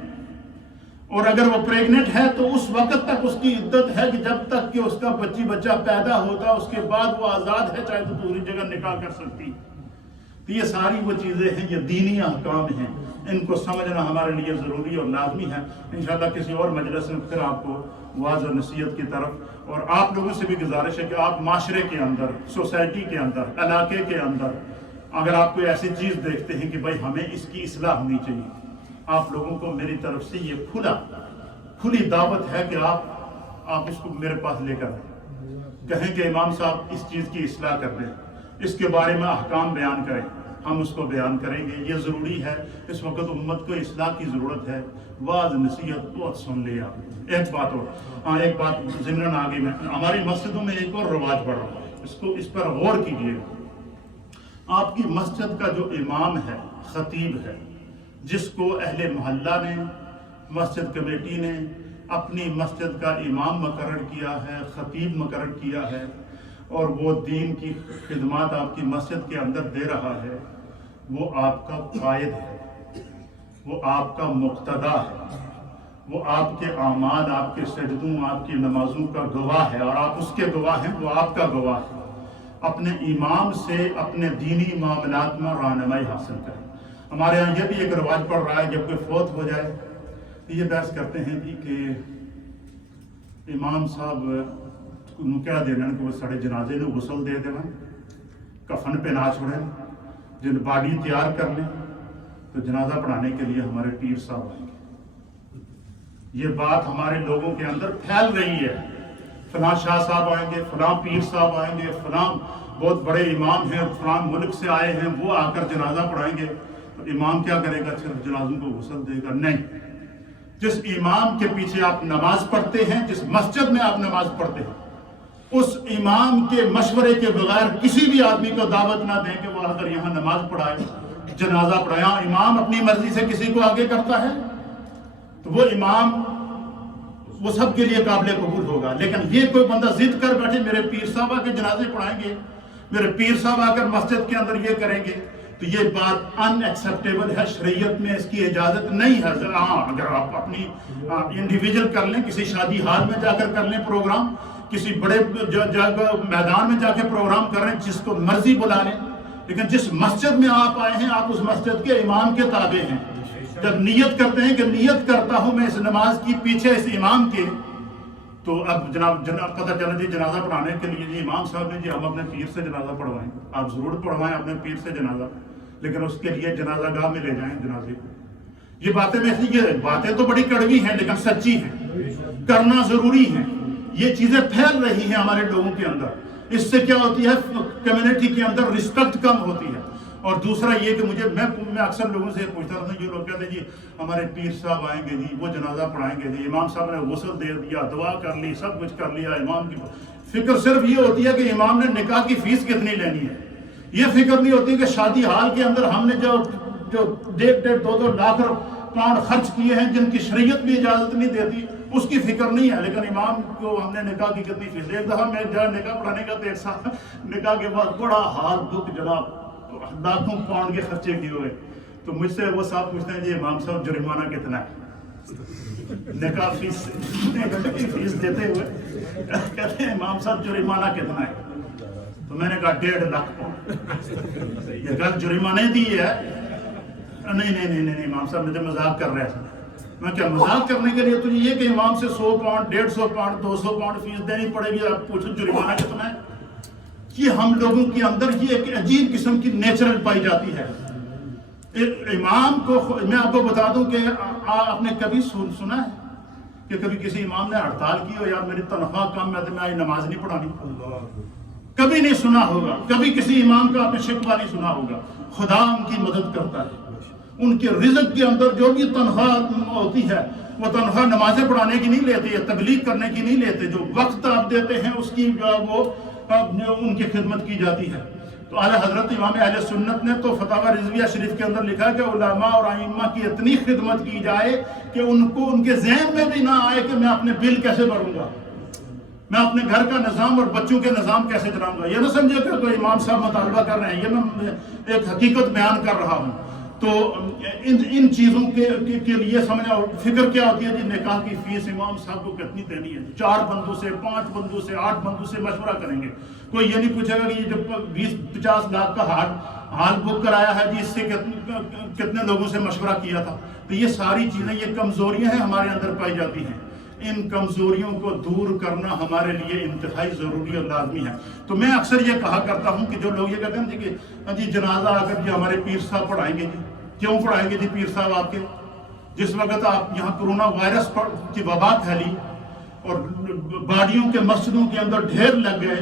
اور اگر وہ پریگننٹ ہے تو اس وقت تک اس کی عدت ہے کہ جب تک کہ اس کا بچہ پیدا ہوتا اس کے بعد وہ آزاد ہے، چاہے تو دوسری جگہ نکاح کر سکتی. تو یہ ساری وہ چیزیں ہیں، یہ دینی احکام ہیں، ان کو سمجھنا ہمارے لیے ضروری اور لازمی ہے. انشاءاللہ کسی اور مجلس میں پھر آپ کو واضح نصیحت کی طرف، اور آپ لوگوں سے بھی گزارش ہے کہ آپ معاشرے کے اندر، سوسائٹی کے اندر، علاقے کے اندر اگر آپ کوئی ایسی چیز دیکھتے ہیں کہ بھائی ہمیں اس کی اصلاح ہونی چاہیے، آپ لوگوں کو میری طرف سے یہ کھلی دعوت ہے کہ آپ اس کو میرے پاس لے کر آئیں، کہیں کہ امام صاحب اس چیز کی اصلاح کر دیں، اس کے بارے میں احکام بیان کریں. ہم اس کو بیان کریں گے. یہ ضروری ہے, اس وقت امت کو اصلاح کی ضرورت ہے. واز نصیحت بہت سن لیا. ایک بات اور, ایک بات ضمن آگے میں, ہماری مسجدوں میں ایک اور رواج بڑھ رہا ہے, اس پر غور کیجیے. آپ کی مسجد کا جو امام ہے, خطیب ہے, جس کو اہل محلہ نے, مسجد کمیٹی نے اپنی مسجد کا امام مقرر کیا ہے, خطیب مقرر کیا ہے, اور وہ دین کی خدمات آپ کی مسجد کے اندر دے رہا ہے, وہ آپ کا قائد ہے, وہ آپ کا مقتدا ہے, وہ آپ کے اعمال, آپ کے سجدوں, آپ کی نمازوں کا گواہ ہے, اور آپ اس کے گواہ ہیں, وہ آپ کا گواہ ہے. اپنے امام سے اپنے دینی معاملات میں رہنمائی حاصل کریں. ہمارے یہاں یہ بھی ایک رواج پڑ رہا ہے, جب کوئی فوت ہو جائے تو یہ بحث کرتے ہیں جی کہ امام صاحب کو کیا دینا کہ وہ سارے جنازے نے غسل دے دینا, کفن پہ نہ چھوڑیں, جن باڈی تیار کر لیں, تو جنازہ پڑھانے کے لیے ہمارے پیر صاحب آئیں گے. یہ بات ہمارے لوگوں کے اندر پھیل رہی ہے. فلاں شاہ صاحب آئیں گے, فلاں پیر صاحب آئیں گے, فلاں بہت بڑے امام ہیں, فلاں ملک سے آئے ہیں, وہ آ کر جنازہ پڑھائیں گے. تو امام کیا کرے گا؟ صرف جنازوں کو غسل دے گا؟ نہیں. جس امام کے پیچھے آپ نماز پڑھتے ہیں, جس مسجد میں آپ نماز پڑھتے ہیں, اس امام کے مشورے کے بغیر کسی بھی آدمی کو دعوت نہ دیں کہ وہ آ کر یہاں نماز پڑھائے, جنازہ پڑھائے. امام اپنی مرضی سے کسی کو آگے کرتا ہے تو وہ امام وہ سب کے لیے قابل قبول ہوگا. لیکن یہ کوئی بندہ ضد کر بیٹھے میرے پیر صاحب آ کے جنازے پڑھائیں گے, میرے پیر صاحب آ کر مسجد کے اندر یہ کریں گے, تو یہ بات ان ایکسیپٹیبل ہے. شریعت میں اس کی اجازت نہیں ہے. ہاں, اگر آپ اپنی انڈیویجول کر لیں, کسی شادی ہال میں جا کر لیں پروگرام, کسی بڑے میدان میں جا کے پروگرام کر رہے ہیں, جس کو مرضی بلا لیں, لیکن جس مسجد میں آپ آئے ہیں, آپ اس مسجد کے امام کے تابع ہیں. جب نیت کرتے ہیں کہ نیت کرتا ہوں میں اس نماز کی پیچھے اس امام کے, تو اب جناب پتہ چلا جی جنازہ پڑھانے کے لیے جی امام صاحب نے جی ہم اپنے پیر سے جنازہ پڑھوائیں. آپ ضرور پڑھوائیں اپنے پیر سے جنازہ, لیکن اس کے لیے جنازہ گاہ میں لے جائیں جنازے کو. یہ باتیں یہ باتیں تو بڑی کڑوی ہیں لیکن سچی ہیں, کرنا ضروری ہے. یہ چیزیں پھیل رہی ہیں ہمارے لوگوں کے اندر. اس سے کیا ہوتی ہے؟ کمیونٹی کے اندر رسپیکٹ کم ہوتی ہے. اور دوسرا یہ کہ میں اکثر لوگوں سے پوچھتا تھا, یہ لوگ کہتے ہیں جی ہمارے پیر صاحب آئیں گے جی, وہ جنازہ پڑھائیں گے جی, امام صاحب نے غسل دے دیا, دعا کر لی, سب کچھ کر لیا. امام کی فکر صرف یہ ہوتی ہے کہ امام نے نکاح کی فیس کتنی لینی ہے. یہ فکر نہیں ہوتی کہ شادی ہال کے اندر ہم نے جو 1.5-2 لاکھ پاؤنڈ خرچ کیے ہیں, جن کی شریعت بھی اجازت نہیں دیتی, اس کی فکر نہیں ہے. لیکن امام کو ہم نے نکاح کی کتنی فیس. ایک دفعہ میں جہاں نکاح پڑھانے کا تو ایک ساتھ نکاح کے بعد بڑا ہاتھ دکھ, جناب لاکھوں پاؤنڈ کے خرچے کیے ہوئے. تو مجھ سے وہ صاحب پوچھتے ہیں جی امام صاحب جرمانہ کتنا ہے نکاح فیس دیتے ہوئے؟ کہتے ہیں امام صاحب جرمانہ کتنا ہے؟ تو میں نے کہا 1.5 لاکھ پاؤنڈ. یہ گل جرمانے دی ہے؟ نہیں امام صاحب مجھے مذاق کر رہے تھے. میں کیا مذاق کرنے کے لیے تجھے یہ کہ امام سے 100 پاؤنڈ 150 پاؤنڈ 200 پاؤنڈ فیس دینی پڑے گی, آپ پوچھو جرمانہ کتنا ہے؟ یہ ہم لوگوں کے اندر یہ ایک عجیب قسم کی نیچرل پائی جاتی ہے. امام کو میں آپ کو بتا دوں کہ آپ نے کبھی سنا ہے کہ کبھی کسی امام نے ہڑتال کی ہو, یار میری تنخواہ کم ہے تو میں آج نماز نہیں پڑھانی؟ کبھی نہیں سنا ہوگا. کبھی کسی امام کا آپ نے شکوہ نہیں سنا ہوگا. خدا ان کی مدد کرتا ہے. ان کے رزق کے اندر جو بھی تنخواہ ہوتی ہے وہ تنخواہ نمازیں پڑھانے کی نہیں لیتے, تبلیغ کرنے کی نہیں لیتے. جو وقت آپ دیتے ہیں اس کی وہ ان کی خدمت کی جاتی ہے. تو اعلیٰ حضرت امام اہل سنت نے تو فتاوی رضویہ شریف کے اندر لکھا کہ علماء اور ائمہ کی اتنی خدمت کی جائے کہ ان کو ان کے ذہن میں بھی نہ آئے کہ میں اپنے بل کیسے بھروں گا, میں اپنے گھر کا نظام اور بچوں کے نظام کیسے چلاؤں گا. یہ نہ سمجھے کہ کوئی امام صاحب مطالبہ کر رہے ہیں, یہ میں ایک حقیقت بیان کر رہا ہوں. تو ان چیزوں کے لیے سمجھا فکر کیا ہوتی ہے جی نکاح کی فیس امام صاحب کو کتنی دینی ہے. 4 بندوں سے 5 بندوں سے 8 بندوں سے مشورہ کریں گے. کوئی یہ نہیں پوچھے گا کہ یہ جب 20-50 لاکھ کا ہال بک کرایا ہے جی اس سے کتنے لوگوں سے مشورہ کیا تھا. تو یہ ساری چیزیں, یہ کمزوریاں ہیں ہمارے اندر پائی جاتی ہیں. ان کمزوریوں کو دور کرنا ہمارے لیے انتہائی ضروری اور لازمی ہے. تو میں اکثر یہ کہا کرتا ہوں کہ جو لوگ یہ کہتے ہیں کہ جی جنازہ آ کر جی ہمارے پیر صاحب پڑھائیں گے, جی کیوں پڑھائیں گے جی پیر صاحب آپ کے؟ جس وقت آپ یہاں کرونا وائرس کی وبا پھیلی اور باڑیوں کے مسجدوں کے اندر ڈھیر لگ گئے,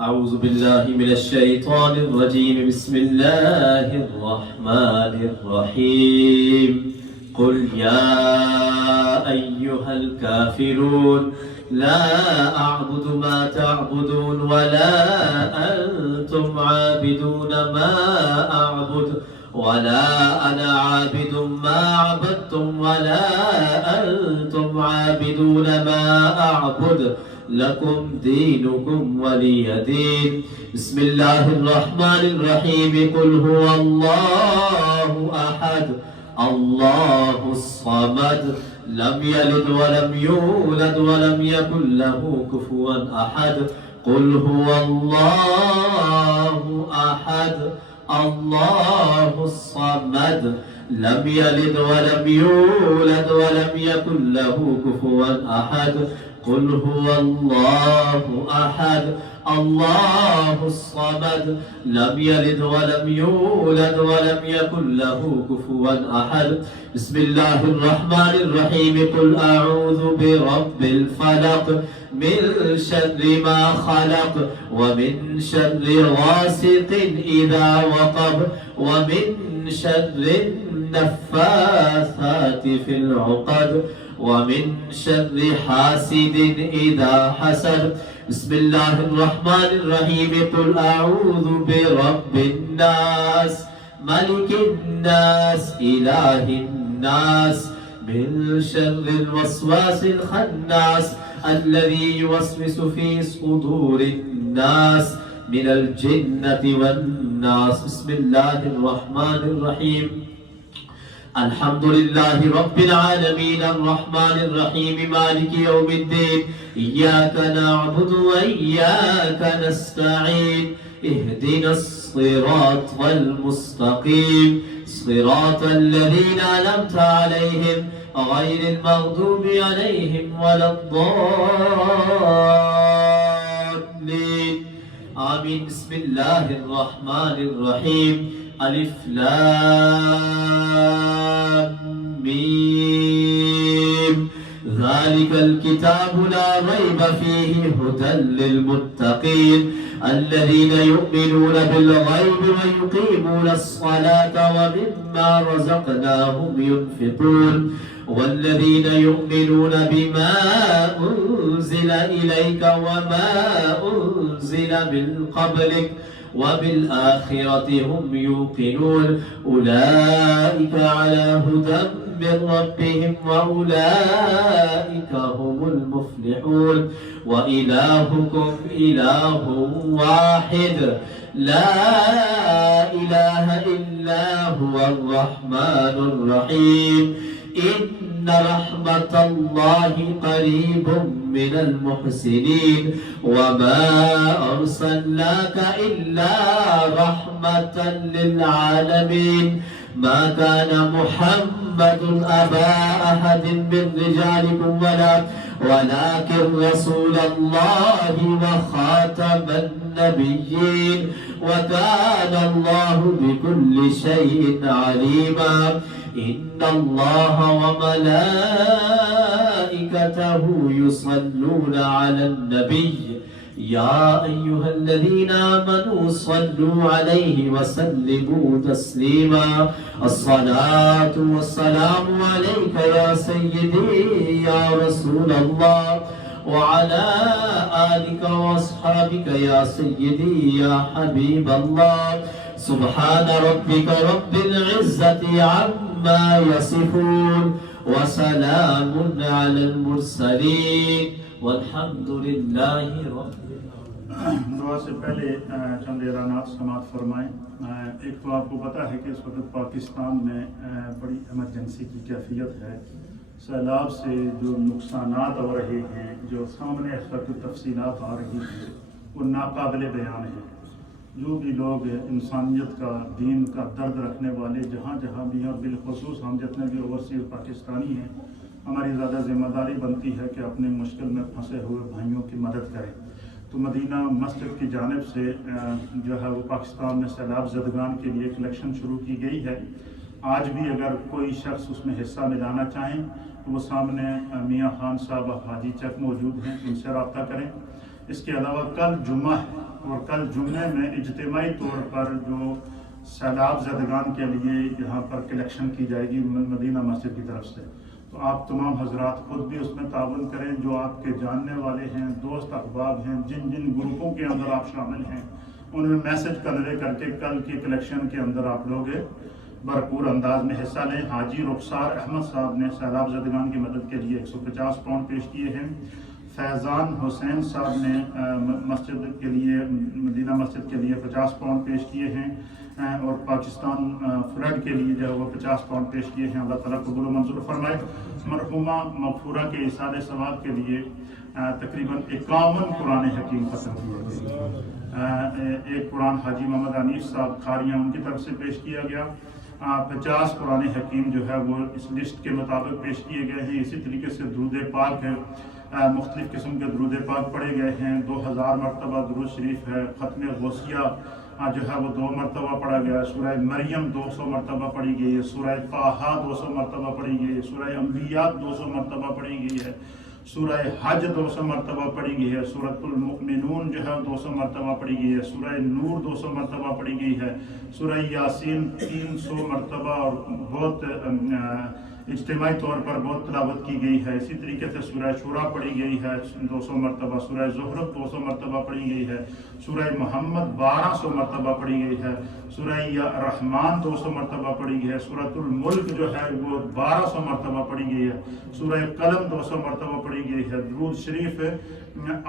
أعوذ بالله من الشيطان الرجيم بسم الله الرحمن الرحيم قل يا أيها الكافرون لا أعبد ما تعبدون ولا أنتم عابدون ما أعبد ولا أنا عابد ما عبدتم ولا أنتم عابدون ما أعبد لكم دينكم ولي دين بسم الله الرحمن الرحيم قل هو الله أحد الله الصمد لم يلد ولم يولد ولم يكن له كفوا أحد قل هو الله أحد الله الصمد لم يلد ولم يولد ولم يكن له كفوا أحد قل هو الله أحد الله الصمد لم يلد ولم يولد ولم يكن له كفوا أحد بسم الله الرحمن الرحيم قل أعوذ برب الفلق من شر ما خلق ومن شر غاسق إذا وقب ومن شر النفاثات في العقد ومن شر حاسد إذا حسد بسم الله الرحمن الرحيم قل أعوذ برب الناس ملك الناس إله الناس من شر الوسواس الخناس الذي يوسوس في صدور الناس من الجنة والناس بسم الله الرحمن الرحيم الحمد لله رب العالمين الرحمن الرحيم مالك يوم الدين إياك نعبد وإياك نستعين اهدنا الصراط المستقيم صراط الذين أنعمت عليهم غير المغضوب عليهم ولا الضالين آمين بسم الله الرحمن الرحيم ألف لام ميم ذلك الكتاب لا ريب فيه هدى للمتقين الذين يؤمنون بالغيب ويقيمون الصلاة ومما رزقناهم ينفقون والذين يؤمنون بما أنزل إليك وما أنزل من قبلك وبالآخرة هم يوقنون أولئك على هدى من ربهم وأولئك هم المفلحون وإلهكم إله واحد لا إله إلا هو الرحمن الرحيم إن رحمة الله قريب من المحسنين وما أرسلناك إلا رحمة للعالمين ما كان محمد أبا أحد من رجالكم ولكن رسول الله وخاتم النبيين وكان الله بكل شيء عليما إن الله وملائكته يصلون على النبي يا أيها الذين آمنوا صلوا عليه وسلموا تسليما الصلاة والسلام عليك يا سيدي يا رسول الله وعلى آلك وأصحابك يا سيدي يا حبيب الله سبحان ربك رب العزة عما يصفون وسلام على المرسلين والحمد لله رب دعا سے پہلے چند اعلانات سماعت فرمائیں۔ ایک تو آپ کو پتہ ہے کہ اس وقت پاکستان میں بڑی ایمرجنسی کی کیفیت ہے۔ سیلاب سے جو نقصانات ہو رہے ہیں، جو سامنے اس وقت تفصیلات آ رہی ہیں، وہ ناقابل بیان ہیں۔ جو بھی لوگ انسانیت کا، دین کا درد رکھنے والے جہاں جہاں بھی ہیں، اور بالخصوص ہم جتنے بھی اوورسیز پاکستانی ہیں، ہماری زیادہ ذمہ داری بنتی ہے کہ اپنے مشکل میں پھنسے ہوئے بھائیوں کی مدد کریں۔ تو مدینہ مسجد کی جانب سے جو ہے وہ پاکستان میں سیلاب زدگان کے لیے کلیکشن شروع کی گئی ہے۔ آج بھی اگر کوئی شخص اس میں حصہ ملانا چاہیں تو وہ سامنے میاں خان صاحب حاجی چک موجود ہیں، ان سے رابطہ کریں۔ اس کے علاوہ کل جمعہ ہے اور کل جمعے میں اجتماعی طور پر جو سیلاب زدگان کے لیے یہاں پر کلیکشن کی جائے گی مدینہ مسجد کی طرف سے، تو آپ تمام حضرات خود بھی اس میں تعاون کریں۔ جو آپ کے جاننے والے ہیں، دوست احباب ہیں، جن جن گروپوں کے اندر آپ شامل ہیں، ان میں میسج کنوے کر کے کل کی کلیکشن کے اندر آپ لوگ بھرپور انداز میں حصہ لیں۔ حاجی رخسار احمد صاحب نے سیلاب زدگان کی مدد کے لیے 150 پاؤنڈ پیش کیے ہیں۔ فیضان حسین صاحب نے مسجد کے لیے، مدینہ مسجد کے لیے 50 پاؤنڈ پیش کیے ہیں، اور پاکستان فلڈ کے لیے جو ہے وہ 50 پاؤنڈ پیش کیے ہیں۔ اللہ تعالیٰ قبول و منظور فرمائے۔ مرحومہ مغفورہ کے اصالِ ثواب کے لیے تقریباً 51 قرآن حکیم ختم کیے گئے۔ ایک قرآن حاجی محمد انیس صاحب کھاریاں ان کی طرف سے پیش کیا گیا۔ 50 قرآن حکیم جو ہے وہ اس لسٹ کے مطابق پیش کیے گئے ہیں۔ اسی طریقے سے درود پاک ہے، مختلف قسم کے درود پاک پڑھے گئے ہیں۔ 2000 مرتبہ درود شریف ہے۔ ختم غوثیہ جو ہے وہ 2 مرتبہ پڑھا گیا ہے۔ سورہ مریم 200 مرتبہ پڑھی گئی ہے۔ سورہ طٰہٰ 200 مرتبہ پڑھی گئی ہے۔ سورہ انبیاء 200 مرتبہ پڑھی گئی ہے۔ سورہ حج 200 مرتبہ پڑھی گئی ہے۔ سورۃ المؤمنون جو ہے 200 مرتبہ پڑھی گئی ہے۔ سورہ نور 200 مرتبہ پڑھی گئی ہے۔ سورہ یاسین 300 مرتبہ اور بہت اجتماعی طور پر بہت تلاوت کی گئی ہے۔ اسی طریقے سے سورہ شورا پڑھی گئی ہے 200 مرتبہ۔ سورہ زخرف 200 مرتبہ پڑھی گئی ہے۔ سورہ محمد 1200 مرتبہ پڑھی گئی ہے۔ سورہ رحمان 200 مرتبہ پڑھی گئی ہے۔ سورۃ الملک جو ہے وہ 1200 مرتبہ پڑھی گئی ہے۔ سورہ قلم 200 مرتبہ پڑھی گئی ہے۔ درود شریف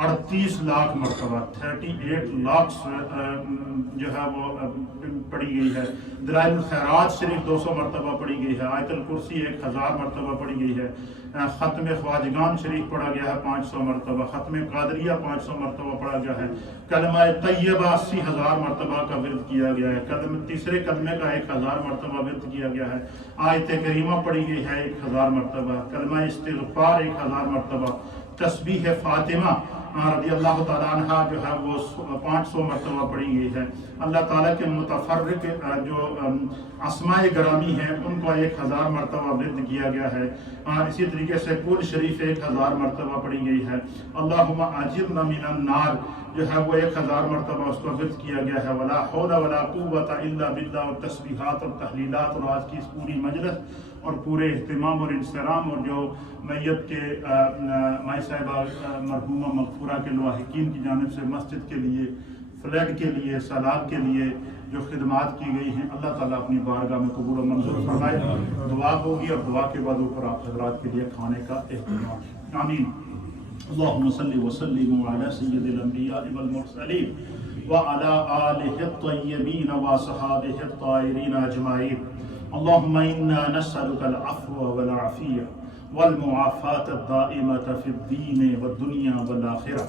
38 لاکھ مرتبہ 38 لاکھ جو ہے وہ پڑھی گئی ہے۔ دلائل الخیرات شریف 200 مرتبہ پڑھی گئی ہے۔ آیت الکرسی 1000 مرتبہ پڑھی گئی ہے۔ ختم خواجگان شریف پڑھا گیا ہے 500 مرتبہ۔ ختم قادریہ 500 مرتبہ پڑھا گیا ہے۔ کلمہ طیبہ 80,000 مرتبہ کا ورد کیا گیا ہے۔ تیسرے کلمے کا 1000 مرتبہ ورد کیا گیا ہے۔ آیت کریمہ پڑھی گئی ہے 1000 مرتبہ۔ کلمہ استغفار 1000 مرتبہ۔ تسبیح فاطمہ رضی اللہ تعالیٰ عنہ جو ہے وہ 500 مرتبہ پڑھی گئی ہے۔ اللہ تعالیٰ کے متفرق جو اسماء گرامی ہیں ان کو 1000 مرتبہ ورد کیا گیا ہے۔ اسی طریقے سے کل شریف 1000 مرتبہ پڑھی گئی ہے۔ اللہم اجرنا من النار جو ہے وہ 1000 مرتبہ اس کو ورد کیا گیا ہے۔ ولا حول ولا قوت الا باللہ، اور تسبیحات اور تحلیلات، اور آج کی اس پوری مجلس اور پورے اہتمام اور انصرام اور جو میت کے مائی صاحبہ مرحومہ مغفورہ کے لواحقین کی جانب سے مسجد کے لیے، فلیٹ کے لیے، سیلاب کے لیے جو خدمات کی گئی ہیں، اللہ تعالیٰ اپنی بارگاہ میں قبول و منظور فرمائے۔ دعا ہوگی اور دعا کے بعد اوپر آپ حضرات کے لیے کھانے کا اہتمام ہے۔ آمین۔ اللہم صلی وسلم علی سید الانبیاء والمرسلین وعلی آلہ الطیبین وصحابہ الطاہرین اجمعین۔ اللہم انا نسألک العفو والعافیہ والمعافاة الدائمة في الدین والدنیا والآخرہ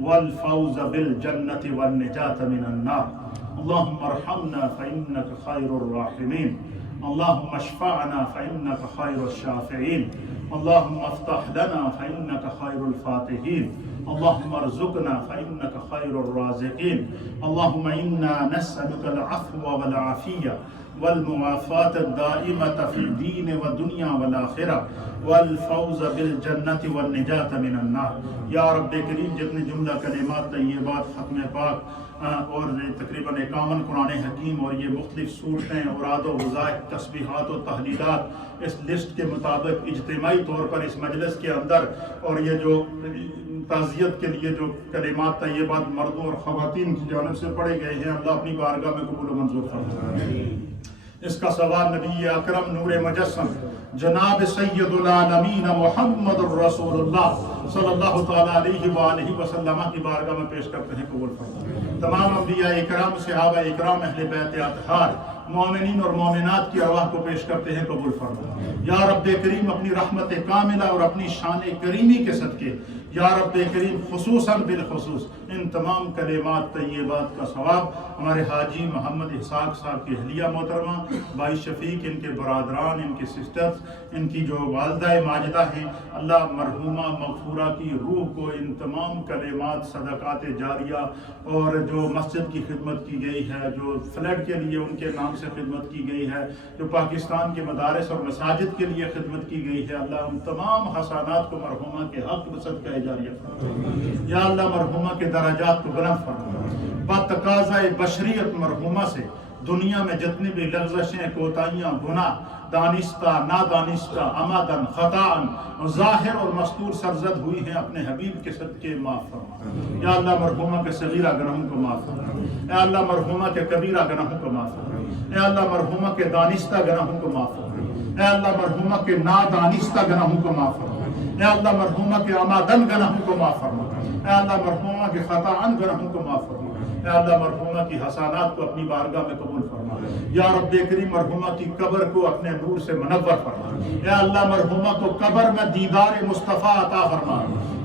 والفوز بالجنة والنجاة من النار۔ اللہم ارحمنا فإنک خیر الراحمین، اللہم اشفعنا فإنک خیر الشافعین، اللہم افتح لنا فإنک خیر الفاتحین، اللہم ارزقنا فإنک خیر الرازقین۔ اللہم انا نسألک العفو والعافیہ والمعافاة الدائمة في الدین والدنیا والآخرہ والفوز بالجنة والنجاة من النار۔ یا رب کریم، جتنے جملہ کلمات طیبات ختم پاک اور تقریباً 51 قرآن حکیم اور یہ مختلف صورتیں، اوراد و وظائف، تسبیحات و تحلیلات اس لسٹ کے مطابق اجتماعی طور پر اس مجلس کے اندر، اور یہ جو تعزیت کے لیے جو کلمات طیبات مردوں اور خواتین کی جانب سے پڑھے گئے ہیں، اللہ اپنی بارگاہ میں قبول و منظور فرمائے۔ اس کا ثواب نبی اکرم نور مجسم جناب سید العالمین محمد الرسول اللہ صلی اللہ تعالیٰ علیہ وآلہ وسلم کی بارگاہ میں پیش کرتے ہیں، قبول فرمائے۔ تمام انبیاء اکرام، صحابہ اکرام، اہل بیت اطہار، مومنین اور مومنات کی ارواح کو پیش کرتے ہیں، قبول فرمائے۔ یا رب کریم، اپنی رحمت کاملہ اور اپنی شان کریمی کے صدقے یا رب کریم خصوصاً بالخصوص ان تمام کلمات طیبات کا ثواب ہمارے حاجی محمد اسحاق صاحب کی اہلیہ محترمہ، بھائی شفیق، ان کے برادران، ان کے سسٹرز، ان کی جو والدہ ماجدہ ہیں، اللہ مرحومہ مغفورہ کی روح کو ان تمام کلمات، صدقات جاریہ اور جو مسجد کی خدمت کی گئی ہے، جو فلیٹ کے لیے ان کے نام سے خدمت کی گئی ہے، جو پاکستان کے مدارس اور مساجد کے لیے خدمت کی گئی ہے، اللہ ان تمام حسنات کو مرحومہ کے حق میں صدقہ جاریہ فرما۔ یا اللہ مرحومہ کے درجات کو بلند فرما۔ بتقاضۂ بشریت مرحومہ سے دنیا میں جتنی بھی لغزشیں، کوتاہیاں، گناہ دانستہ، نادانستہ، عمدن، خطاً، ظاہر اور مستور سرزد ہوئی ہیں، اپنے حبیب کے صدقے معاف فرما۔ یا اللہ مرحومہ کے صغیرہ گناہوں کو معاف فرما۔ اے اللہ مرحومہ کے کبیرہ گناہوں کو معاف فرما۔ اے اللہ مرحومہ کے دانستہ گناہوں کو معاف فرما۔ اے اللہ مرحومہ کے نادانستہ گناہوں کو معاف فرما۔ اے اللہ مرحومہ کے عمدن گناہوں کو معاف فرما۔ اے اللہ مرحومہ کے خطاً گناہوں کو معاف فرما۔ اے اللہ مرحومہ کی حسنات کو اپنی بارگاہ میں قبول فرما۔ یا رب کریم، مرحومہ کی قبر کو اپنے نور سے منور فرما۔ اے اللہ مرحومہ کو قبر میں دیدار مصطفیٰ عطا فرما،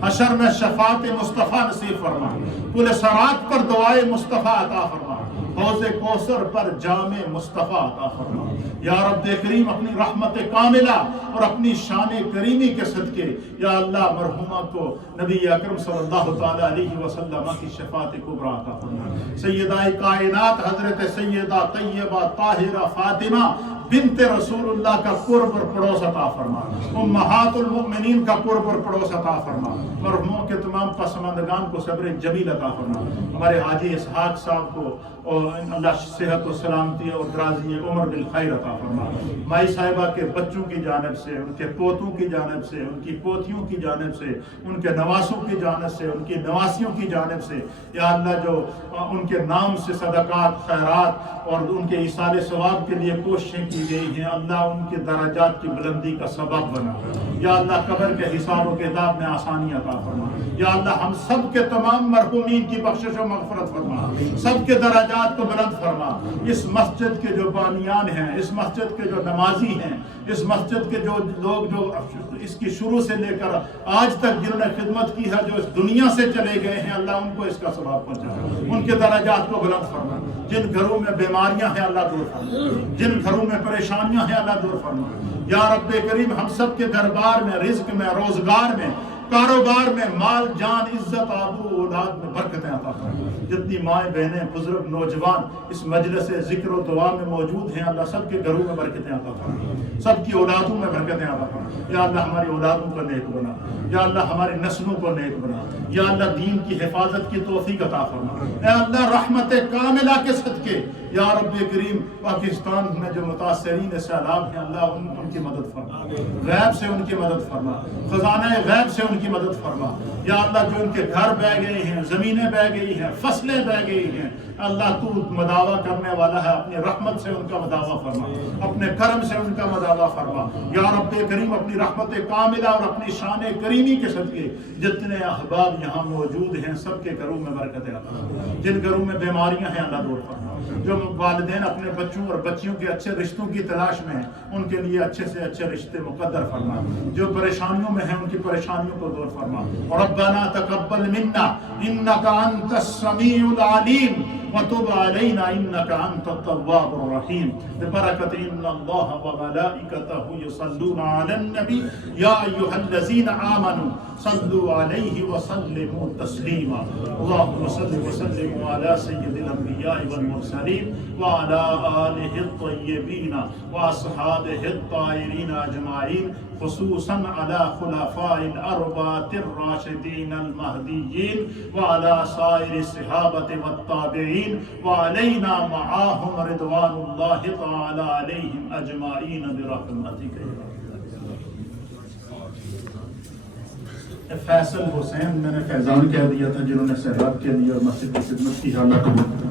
حشر میں شفاعت مصطفیٰ نصیب فرما، پل صراط پر دعائے مصطفیٰ عطا فرما، حوض کوثر پر جام مصطفیٰ عطا فرما۔ یا رب کریم، اپنی رحمت کاملہ اور اپنی شان کریمی کے صدقے یا اللہ مرحومہ کو نبی اکرم صلی اللہ تعالیٰ علیہ وسلم کی شفاعت کبریٰ عطا فرما۔ سیدہ کائنات حضرت سیدہ طیبہ طاہرہ فاطمہ بنت رسول اللہ کا قرب اور پڑوس عطا فرما، امہات المؤمنین کا قرب اور پڑوس عطا فرما، مرحوموں کے تمام پسماندگان کو صبر جمیل عطا فرما، ہمارے حاجی اسحاق صاحب کو اور اللہ صحت و سلامتی اور درازی عمر بالخیر عطا فرما، مائی صاحبہ کے بچوں کی جانب سے، ان کے پوتوں کی جانب سے، ان کی پوتیوں کی جانب سے، ان کے نواسوں کی جانب سے، ان کی نواسیوں کی جانب سے، یا اللہ جو ان کے نام سے صدقات، خیرات اور ان کے ایصال ثواب کے لیے کوششیں کی گئی ہیں، اللہ ان کے درجات کی بلندی کا سبب بنا۔ یا اللہ قبر کے حساب و کتاب میں آسانی عطا فرما۔ یا اللہ ہم سب کے تمام مرحومین کی بخشش و مغفرت فرما، سب کے درجات کو بلند فرما۔ اس مسجد کے جو بانیان ہیں، اس مسجد کے جو نمازی ہیں، اس مسجد کے جو لوگ جو اس کی شروع سے لے کر آج تک جنہوں نے خدمت کی ہے، جو اس دنیا سے چلے گئے ہیں، اللہ ان کو اس کا ثواب پہنچا، ان کے درجات کو بلند فرما۔ جن گھروں میں بیماریاں ہیں اللہ دور فرما، جن گھروں میں پریشانیاں ہیں اللہ دور فرما۔ یا رب کریم، ہم سب کے دربار میں، رزق میں، روزگار میں کاروبار میں مال جان عزت آبرو اولاد میں برکتیں عطا فرما. جتنی مائیں بہنیں بزرگ نوجوان اس مجلس ذکر و دعا میں موجود ہیں اللہ سب کے گھروں میں برکتیں عطا فرما, سب کی اولادوں میں برکتیں عطا فرما. یا اللہ ہماری اولادوں کو نیک بنا, یا اللہ ہماری نسلوں کو نیک بنا, یا اللہ دین کی حفاظت کی توفیق عطا فرما. اے اللہ رحمت کاملہ کے صدقے یا رب کریم پاکستان میں جو متاثرین سیلاب ہیں اللہ ان کی مدد فرما, غیب سے ان کی مدد فرما, خزانہ غیب سے ان کی مدد فرما. یا اللہ جو ان کے گھر بہ گئے ہیں, زمینیں بہ گئی ہیں, فصلیں بہ گئی ہیں, اللہ تو مداوا کرنے والا ہے, اپنی رحمت سے ان کا مداوا فرما, اپنے کرم سے ان کا مداوا فرما. یا رب کریم اپنی رحمت کاملہ اور اپنی شان کریمی کے صدقے جتنے احباب یہاں موجود ہیں سب کے گھروں میں برکتیں عطا فرما. جن گھروں میں بیماریاں ہیں اللہ دور فرما, جو والدین اپنے بچوں اور بچیوں کے اچھے رشتوں کی تلاش میں ہیں ان کے لیے اچھے سے اچھے رشتے مقدر فرما. جو پریشانیوں میں ہیں ان کی پریشانیوں کو دور فرما. ربنا تقبل منا انك انت السميع العليم وتب علينا انك انت التواب الرحيم ببركة ان الله وملائكته يصلون على النبي يا ايها الذين امنوا صلوا عليه وسلموا تسليما. اللهم صل وسلم على سيد الانبياء والمرسلين وعلى آله الطيبين واصحابه الطاهرين اجمعين, خصوصا على خلفاء الأربعة الراشدين المهديين وعلى سائر الصحابة والتابعين وعلينا معهم رضوان الله تعالى عليهم أجمعين برحمتك يا رب. فیصل حسین میں نے فیضان کہہ دیا تھا, جنہوں نے سیلاب کہہ دیا اور مسجد کی خدمت کی, اللہ قبول کرے.